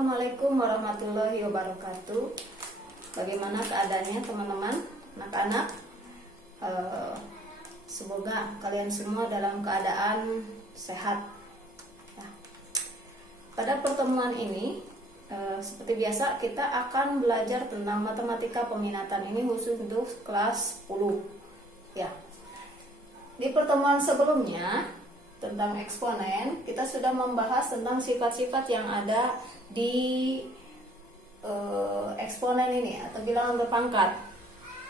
Assalamualaikum warahmatullahi wabarakatuh. Bagaimana keadaannya teman-teman, anak-anak? Semoga kalian semua dalam keadaan sehat. Pada pertemuan ini, seperti biasa kita akan belajar tentang matematika peminatan. Ini khusus untuk kelas 10. Ya. Di pertemuan sebelumnya tentang eksponen, kita sudah membahas tentang sifat-sifat yang ada di eksponen ini atau bilangan berpangkat.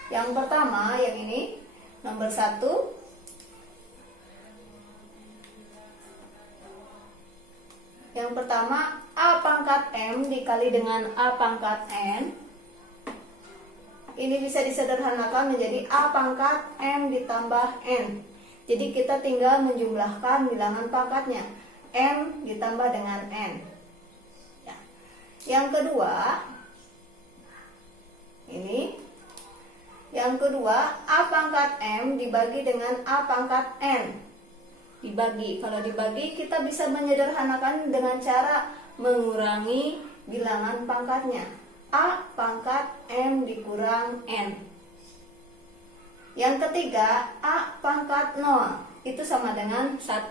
Yang pertama, yang ini nomor 1, yang pertama A pangkat M dikali dengan A pangkat N. Ini bisa disederhanakan menjadi A pangkat M ditambah N. Jadi kita tinggal menjumlahkan bilangan pangkatnya, M ditambah dengan N. Ya. Yang kedua, ini. Yang kedua, A pangkat M dibagi dengan A pangkat N. Dibagi. Kalau dibagi, kita bisa menyederhanakan dengan cara mengurangi bilangan pangkatnya. A pangkat M dikurang N. Yang ketiga, A pangkat 0 itu sama dengan 1.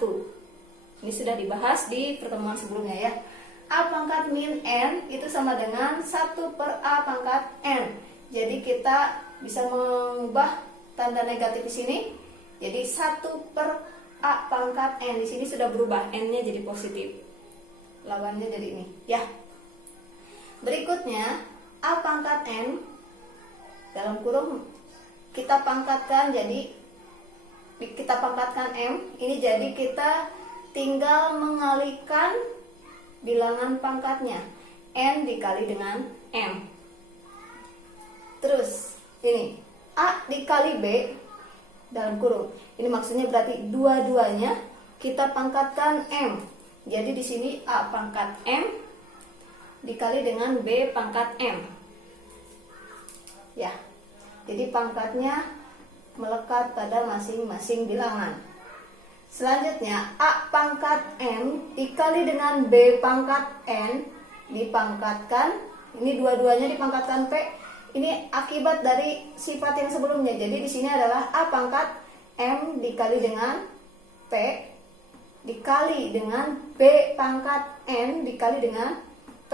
Ini sudah dibahas di pertemuan sebelumnya ya. A pangkat min N itu sama dengan 1 per A pangkat N. Jadi kita bisa mengubah tanda negatif di sini. Jadi 1 per A pangkat N. Di sini sudah berubah, N-nya jadi positif. Lawannya jadi ini ya. Berikutnya, A pangkat N dalam kurung kita pangkatkan, jadi kita pangkatkan M ini, jadi kita tinggal mengalihkan bilangan pangkatnya, N dikali dengan M. Terus ini A dikali B dalam kurung, ini maksudnya berarti dua-duanya kita pangkatkan M. Jadi di sini A pangkat M dikali dengan B pangkat M ya. Jadi pangkatnya melekat pada masing-masing bilangan. Selanjutnya, A pangkat M dikali dengan B pangkat N dipangkatkan. Ini dua-duanya dipangkatkan P. Ini akibat dari sifat yang sebelumnya. Jadi di sini adalah A pangkat M dikali dengan P dikali dengan B pangkat N dikali dengan P.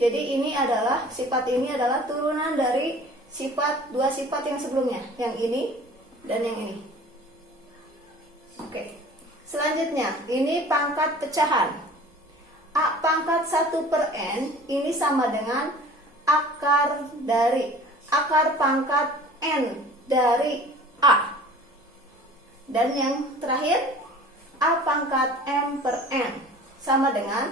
Jadi ini adalah, sifat ini adalah turunan dari dua sifat yang sebelumnya, yang ini dan yang ini. Oke. Selanjutnya, ini pangkat pecahan. A pangkat 1 per N ini sama dengan akar pangkat N dari A. Dan yang terakhir, A pangkat M per N sama dengan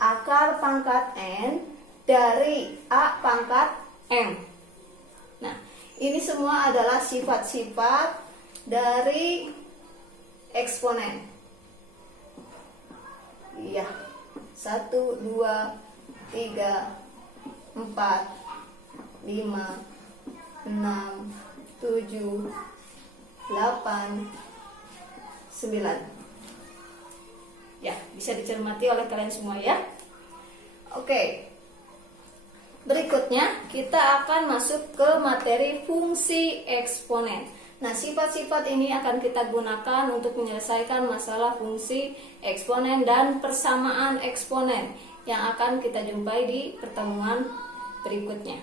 akar pangkat N dari A pangkat M. Nah, ini semua adalah sifat-sifat dari eksponen. Iya. 1, 2, 3, 4, 5, 6, 7, 8, 9. Ya, bisa dicermati oleh kalian semua ya. Oke. Berikutnya kita akan masuk ke materi fungsi eksponen. Nah, sifat-sifat ini akan kita gunakan untuk menyelesaikan masalah fungsi eksponen dan persamaan eksponen yang akan kita jumpai di pertemuan berikutnya.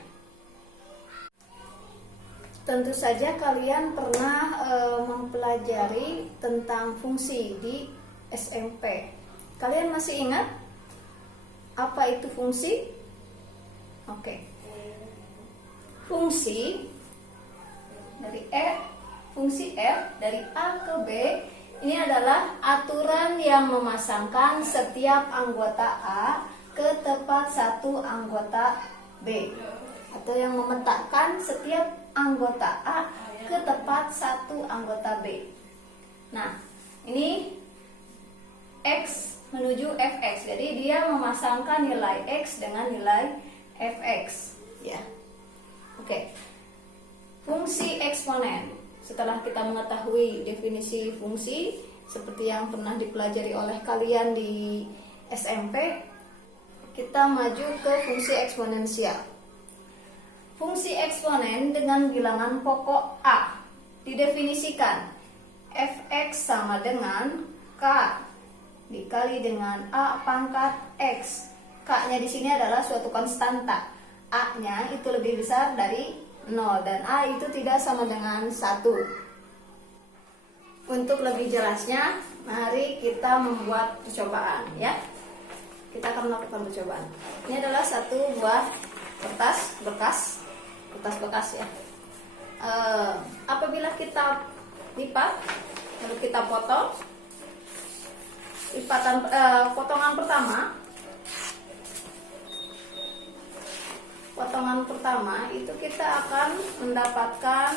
Tentu saja kalian pernah mempelajari tentang fungsi di SMP. Kalian masih ingat apa itu fungsi? Oke. Fungsi F dari A ke B ini adalah aturan yang memasangkan setiap anggota A ke tempat satu anggota B, atau yang memetakan setiap anggota A ke tempat satu anggota B. Nah, ini X menuju Fx, jadi dia memasangkan nilai X dengan nilai Fx ya. Oke. Fungsi eksponen. Setelah kita mengetahui definisi fungsi seperti yang pernah dipelajari oleh kalian di SMP, kita maju ke fungsi eksponensial. Fungsi eksponen dengan bilangan pokok A didefinisikan fx sama dengan k dikali dengan a pangkat x. K-nya di sini adalah suatu konstanta. A-nya itu lebih besar dari 0 dan a itu tidak sama dengan 1. Untuk lebih jelasnya, mari kita membuat percobaan ya. Kita akan melakukan percobaan. Ini adalah satu buah kertas bekas ya. Apabila kita lipat lalu kita potong, potongan pertama itu kita akan mendapatkan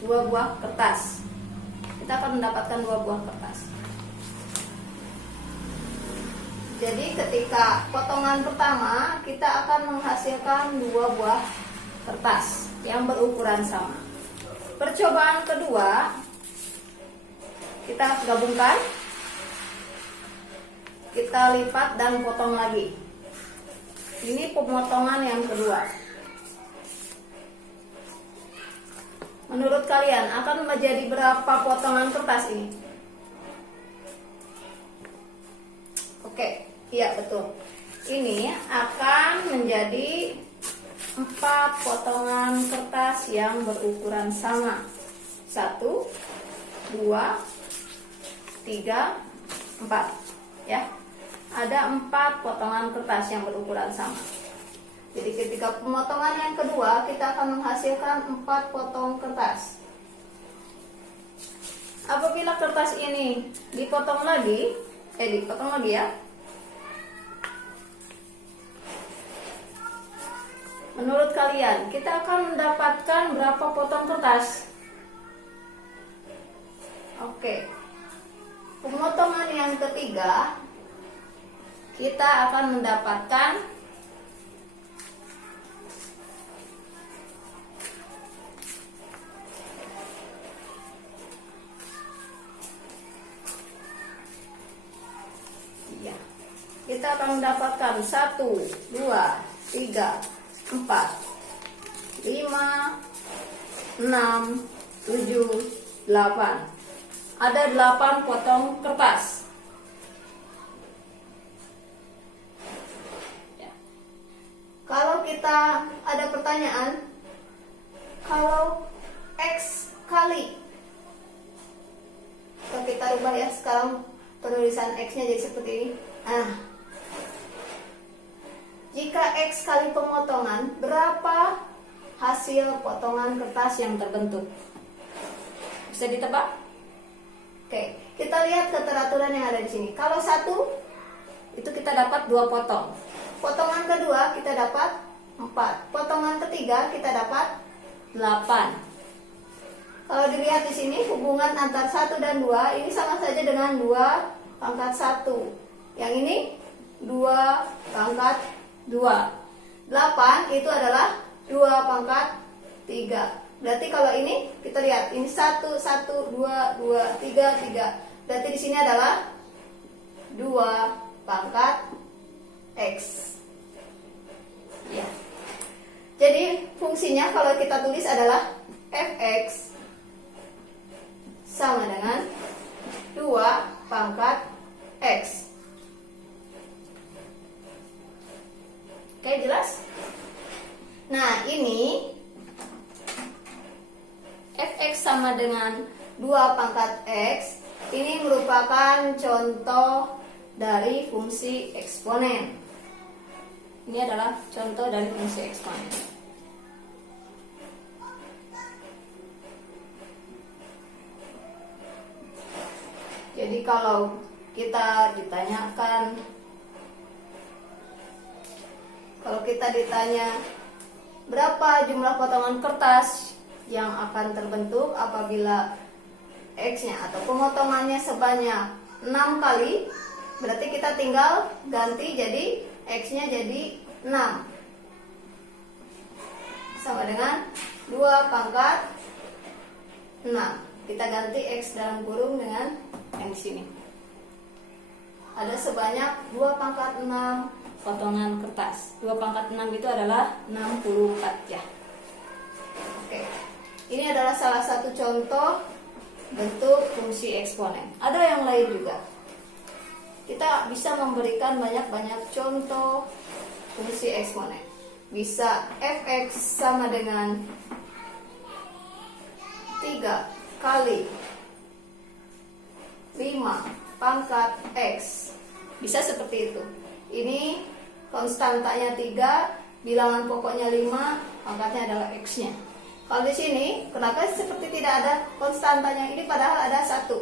dua buah kertas. Kita akan mendapatkan dua buah kertas. Jadi ketika potongan pertama kita akan menghasilkan dua buah kertas yang berukuran sama. Percobaan kedua kita gabungkan, kita lipat dan potong lagi. Ini pemotongan yang kedua. Menurut kalian akan menjadi berapa potongan kertas ini? Oke, iya betul. Ini akan menjadi 4 potongan kertas yang berukuran sama. 1, 2, 3, 4 ya. Ada 4 potongan kertas yang berukuran sama. Jadi ketika pemotongan yang kedua kita akan menghasilkan 4 potong kertas. Apabila kertas ini dipotong lagi ya. Menurut kalian, kita akan mendapatkan berapa potong kertas? Oke. Pemotongan yang ketiga, kita akan mendapatkan 1, 2, 3, 4, 5, 6, 7, 8. Ada 8 potong kertas. Ya. Kalau kita ada pertanyaan, kalau X kali, kalau kita rubah ya sekarang penulisan X-nya jadi seperti ini. Jika X kali pemotongan, berapa hasil potongan kertas yang terbentuk? Bisa ditebak? Oke, kita lihat keteraturan yang ada di sini. Kalau 1, itu kita dapat 2 potong. Potongan kedua kita dapat 4. Potongan ketiga kita dapat 8. Kalau dilihat di sini hubungan antara 1 dan 2 ini sama saja dengan 2 pangkat 1. Yang ini 2 pangkat 2. 8 itu adalah 2 pangkat 3. Berarti kalau ini kita lihat ini 1, 1, 2, 2, 3, 3. Berarti di sini adalah 2 pangkat X. Ya. Jadi fungsinya kalau kita tulis adalah fx sama dengan 2 pangkat X. Oke, jelas? Nah, ini fx sama dengan 2 pangkat X. Ini merupakan contoh dari fungsi eksponen. Ini adalah contoh dari fungsi eksponen. Jadi kalau kita ditanya berapa jumlah potongan kertas yang akan terbentuk apabila X-nya atau pemotongannya sebanyak 6 kali, berarti kita tinggal ganti jadi X-nya jadi 6 sama dengan 2 pangkat 6. Kita ganti X dalam kurung dengan yang di sini. ada sebanyak 2 pangkat 6 potongan kertas. 2 pangkat 6 itu adalah 64 ya. Oke. Ini adalah salah satu contoh bentuk fungsi eksponen. Ada yang lain juga. Kita bisa memberikan banyak-banyak contoh fungsi eksponen. Bisa fx sama dengan 3 kali 5 pangkat x. Bisa seperti itu. Ini konstantanya 3, bilangan pokoknya 5, pangkatnya adalah x-nya. Kalau di sini, kenapa seperti tidak ada konstantanya? Ini padahal ada 1,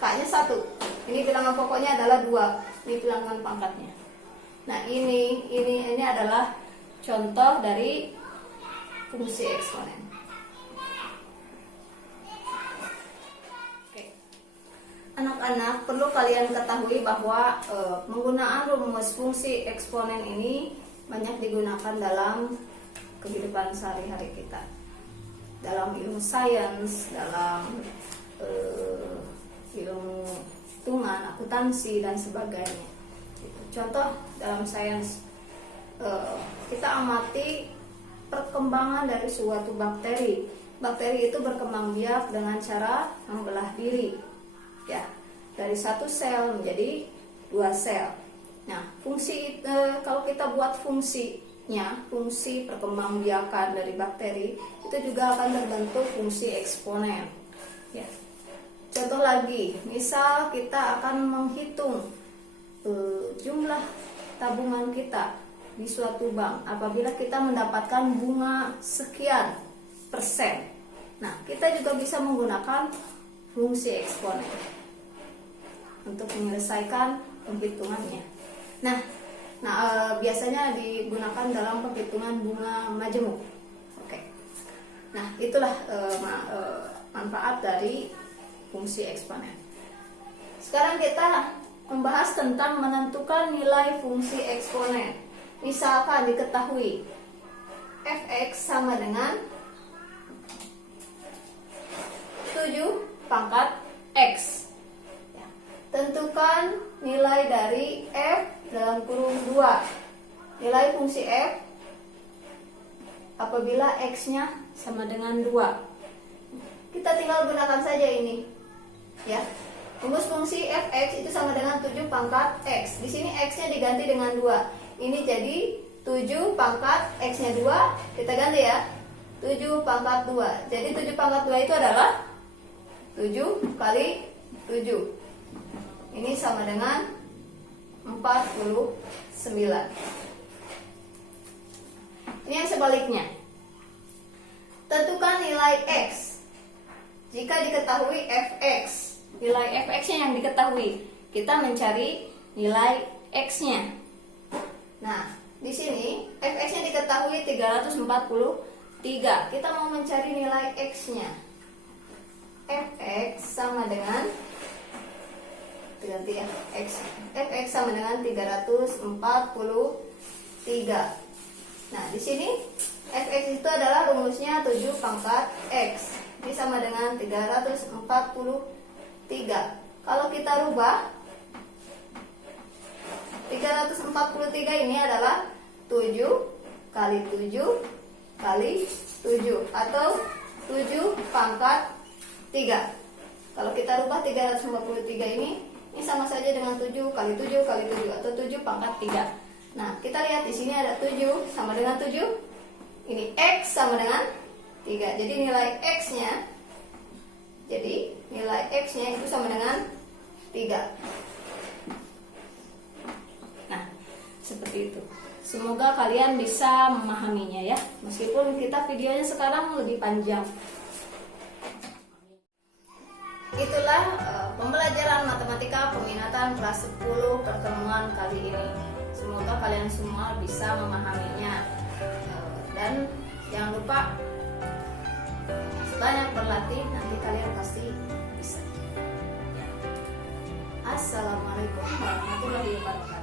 k-nya 1. Ini bilangan pokoknya adalah 2. Ini bilangan pangkatnya. Nah, ini adalah contoh dari fungsi eksponen. Anak-anak, perlu kalian ketahui bahwa penggunaan rumus fungsi eksponen ini banyak digunakan dalam kehidupan sehari-hari kita. Dalam ilmu sains, dalam ilmu hitungan, akuntansi, dan sebagainya. Contoh dalam sains, kita amati perkembangan dari suatu bakteri. Bakteri itu berkembang biak dengan cara membelah diri. Ya, dari 1 sel menjadi 2 sel. Nah, fungsi kalau kita buat fungsinya, fungsi perkembangbiakan dari bakteri itu juga akan terbentuk fungsi eksponen. Ya. Contoh lagi, misal kita akan menghitung jumlah tabungan kita di suatu bank. Apabila kita mendapatkan bunga sekian persen, nah kita juga bisa menggunakan fungsi eksponen untuk menyelesaikan penghitungannya. Nah, biasanya digunakan dalam penghitungan bunga majemuk. Oke. Nah, itulah manfaat dari fungsi eksponen. Sekarang kita membahas tentang menentukan nilai fungsi eksponen. Misalkan diketahui fx sama dengan 7 pangkat x. Tentukan nilai dari f dalam kurung 2. Nilai fungsi f apabila x-nya sama dengan 2. Kita tinggal gunakan saja ini. Ya. Rumus fungsi fx itu sama dengan 7 pangkat x. Di sini x-nya diganti dengan 2. Ini jadi 7 pangkat x-nya 2. Kita ganti ya. 7 pangkat 2. Jadi 7 pangkat 2 itu adalah 7 kali 7. Ini sama dengan 49. Ini yang sebaliknya. Tentukan nilai x. Jika diketahui fx, nilai fx-nya yang diketahui, kita mencari nilai x-nya. Nah, di sini fx-nya diketahui 343. Kita mau mencari nilai x-nya. Fx sama dengan ganti ya, fx sama dengan 343. Nah, di sini fx itu adalah rumusnya 7 pangkat x. Ini sama dengan 343. Kalau kita rubah 343 ini adalah 7 kali 7 kali 7 atau 7 pangkat 3. Kalau kita rubah 353 ini sama saja dengan 7 kali 7 kali 7 atau 7 pangkat 3. Nah, kita lihat di sini ada 7 sama dengan 7. Ini x sama dengan 3. Jadi nilai x-nya itu sama dengan 3. Nah, seperti itu. Semoga kalian bisa memahaminya ya. Meskipun kita videonya sekarang lebih panjang. Itulah pembelajaran matematika peminatan kelas 10 pertemuan kali ini. Semoga kalian semua bisa memahaminya. Dan jangan lupa banyak berlatih, nanti kalian pasti bisa. Assalamualaikum warahmatullahi wabarakatuh.